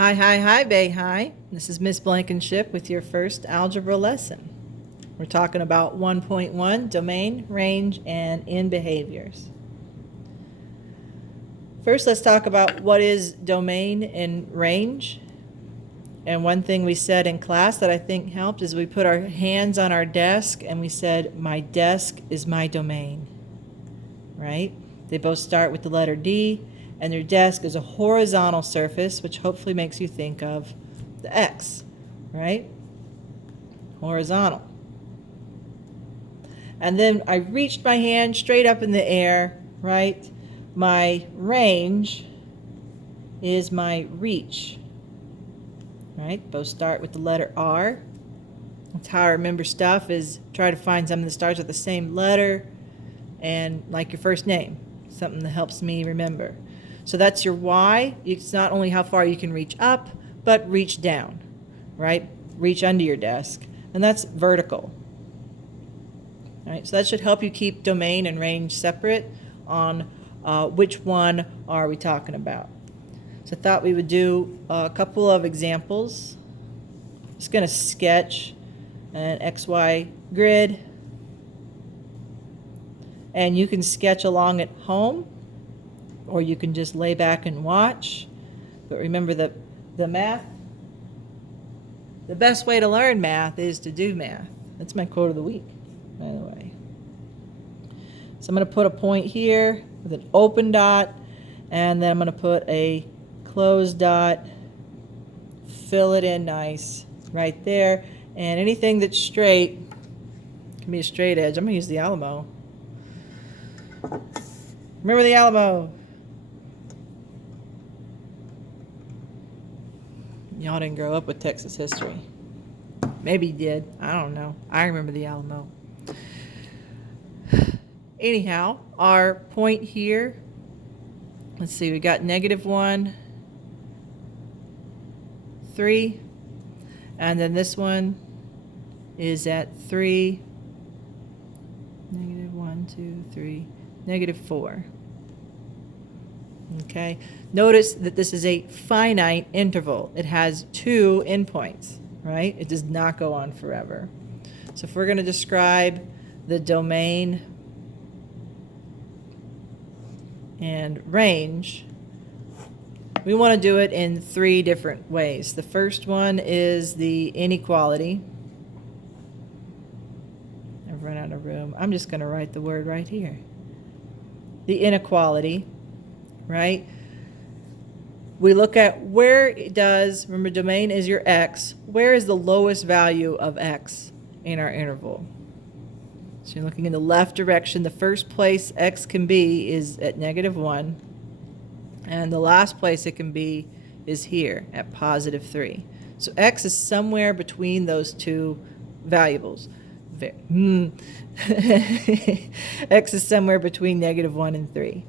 Hi, hi, hi, Bay Hi. This is Miss Blankenship with your first algebra lesson. We're talking about 1.1, domain, range, and in behaviors. First, let's talk about what is domain and range. And one thing we said in class that I think helped is we put our hands on our desk and we said, my desk is my domain, right? They both start with the letter D, and your desk is a horizontal surface, which hopefully makes you think of the X, right? Horizontal. And then I reached my hand straight up in the air, right? My range is my reach, right? Both start with the letter R. That's how I remember stuff, is try to find something that starts with the same letter and like your first name, something that helps me remember. So that's your Y. It's not only how far you can reach up, but reach down, right? Reach under your desk. And that's vertical. All right, so that should help you keep domain and range separate on which one are we talking about. So I thought we would do a couple of examples. I'm just going to sketch an XY grid. And you can sketch along at home, or you can just lay back and watch. But remember that the math, the best way to learn math is to do math. That's my quote of the week, by the way. So I'm going to put a point here with an open dot, and then I'm going to put a closed dot, fill it in nice right there. And anything that's straight can be a straight edge. I'm going to use the Alamo. Remember the Alamo. Y'all didn't grow up with Texas history. Maybe you did. I don't know. I remember the Alamo. Anyhow, our point here, let's see, we got -1, 3, and then this one is at 3, -1, 2, 3, -4. Okay, notice that this is a finite interval. It has 2 endpoints, right? It does not go on forever. So if we're going to describe the domain and range, we want to do it in 3 different ways. The first one is the inequality. I've run out of room. I'm just going to write the word right here. The inequality. Right? We look at where it does, remember domain is your X, where is the lowest value of X in our interval? So you're looking in the left direction. The first place X can be is at -1, and the last place it can be is here at +3. So X is somewhere between those two variables. X is somewhere between -1 and 3.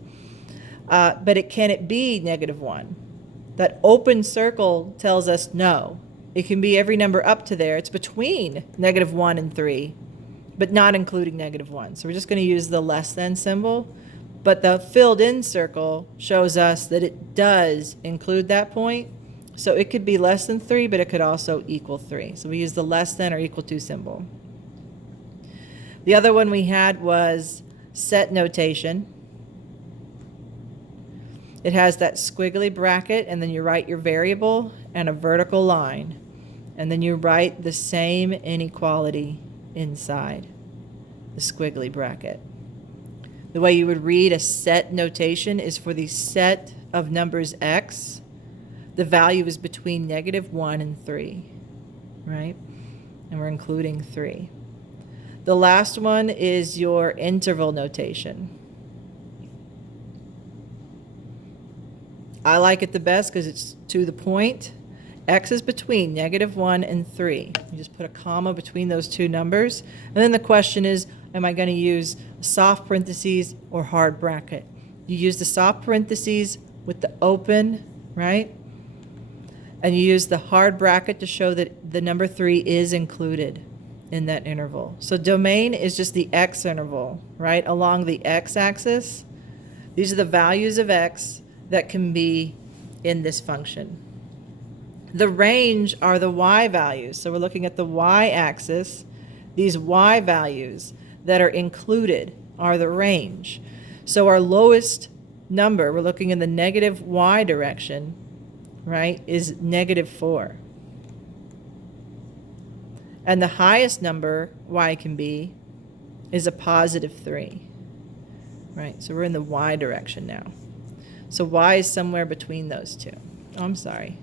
But can it be -1? That open circle tells us no. It can be every number up to there. It's between -1 and 3, but not including -1. So we're just going to use the less than symbol. But the filled in circle shows us that it does include that point. So it could be less than 3, but it could also equal 3. So we use the less than or equal to symbol. The other one we had was set notation. It has that squiggly bracket, and then you write your variable and a vertical line. And then you write the same inequality inside the squiggly bracket. The way you would read a set notation is for the set of numbers X, the value is between -1 and 3, right? And we're including 3. The last one is your interval notation. I like it the best because it's to the point. X is between -1 and 3. You just put a comma between those two numbers. And then the question is, am I going to use soft parentheses or hard bracket? You use the soft parentheses with the open, right? And you use the hard bracket to show that the number 3 is included in that interval. So domain is just the X interval, right? Along the X axis. These are the values of X that can be in this function. The range are the y values. So we're looking at the y-axis. These y values that are included are the range. So our lowest number, we're looking in the negative y direction, right, is -4. And the highest number y can be is a +3, right? So we're in the y direction now. So y is somewhere between those two. Oh, I'm sorry.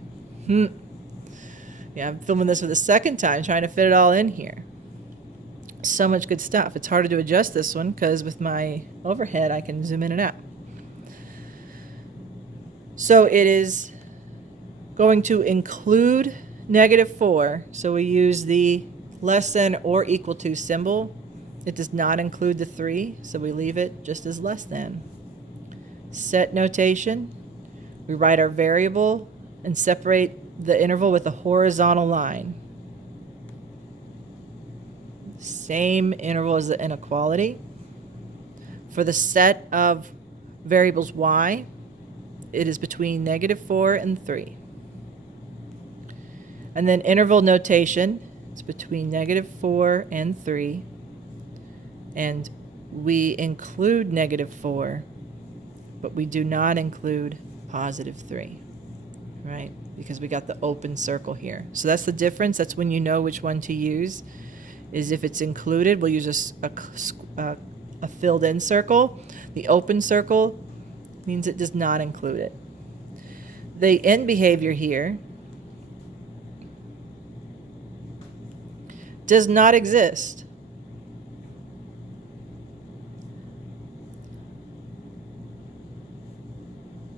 Yeah, I'm filming this for the second time, trying to fit it all in here. So much good stuff. It's harder to adjust this one because with my overhead, I can zoom in and out. So it is going to include -4. So we use the less than or equal to symbol. It does not include the 3, so we leave it just as less than. Set notation. We write our variable and separate the interval with a horizontal line. Same interval as the inequality. For the set of variables y, it is between -4 and 3. And then interval notation is between -4 and 3. And we include -4, but we do not include +3, right? Because we got the open circle here. So that's the difference. That's when you know which one to use. Is if it's included, we'll use a filled in circle. The open circle means it does not include it. The end behavior here does not exist.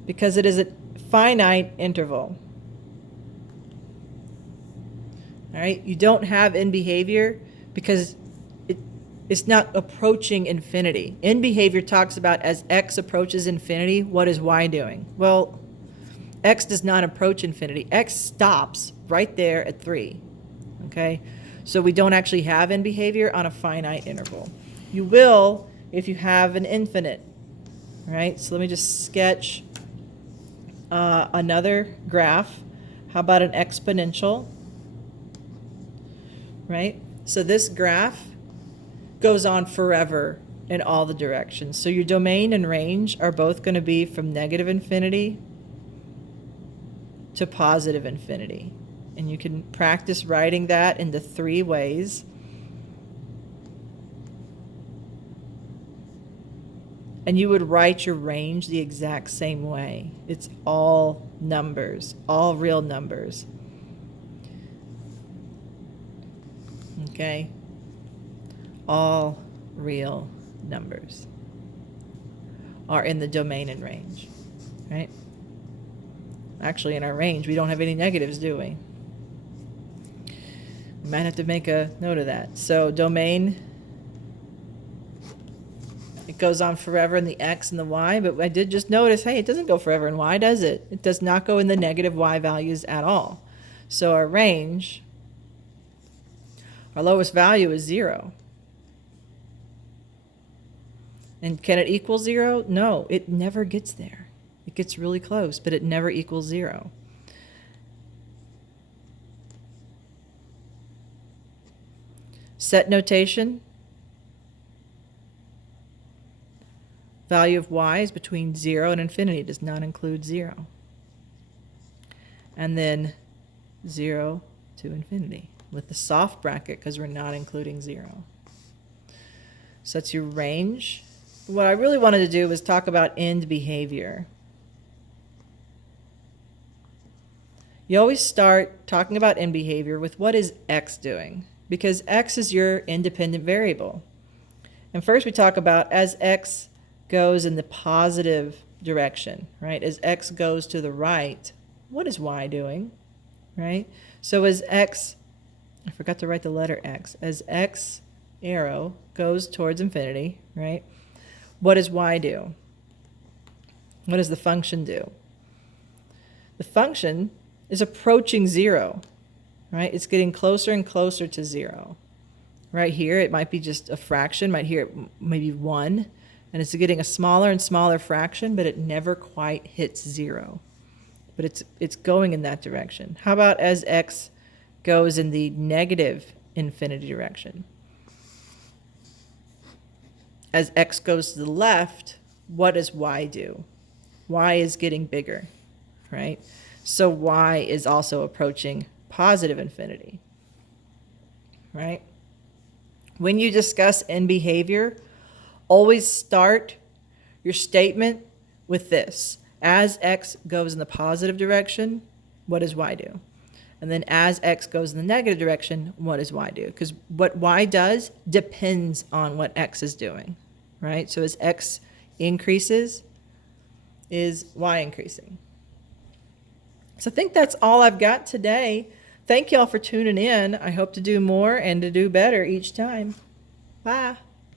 Because it is a finite interval. All right, you don't have end behavior because it's not approaching infinity. End behavior talks about as x approaches infinity, what is y doing? Well, x does not approach infinity. X stops right there at 3. Okay, so we don't actually have end behavior on a finite interval. You will if you have an infinite. All right, so let me just sketch another graph. How about an exponential? Right? So this graph goes on forever in all the directions. So your domain and range are both going to be from -infinity to +infinity. And you can practice writing that into 3 ways. And you would write your range the exact same way. It's all numbers, all real numbers. Okay? All real numbers are in the domain and range, right? Actually, in our range, we don't have any negatives, do we? We might have to make a note of that. So domain, it goes on forever in the x and the y, but I did just notice, hey, it doesn't go forever in y, does it? It does not go in the negative y values at all. So our range, our lowest value is 0. And can it equal 0? No, it never gets there. It gets really close, but it never equals 0. Set notation. Value of y is between 0 and infinity. It does not include 0. And then 0 to infinity with the soft bracket because we're not including 0. So that's your range. What I really wanted to do was talk about end behavior. You always start talking about end behavior with what is x doing, because x is your independent variable. And first we talk about as x goes in the positive direction, right? As x goes to the right, what is y doing, right? So as x, I forgot to write the letter x, as x arrow goes towards infinity, right? What does y do? What does the function do? The function is approaching 0, right? It's getting closer and closer to 0. Right here, it might be just a fraction, right here, maybe 1, and it's getting a smaller and smaller fraction, but it never quite hits 0. but it's going in that direction. How about as x goes in the negative infinity direction? As x goes to the left, what does y do? Y is getting bigger, right? So y is also approaching positive infinity, right? When you discuss in behavior, always start your statement with this. As x goes in the positive direction, what does y do? And then as x goes in the negative direction, what does y do? Because what y does depends on what x is doing, right? So as x increases, is y increasing? So I think that's all I've got today. Thank y'all for tuning in. I hope to do more and to do better each time. Bye.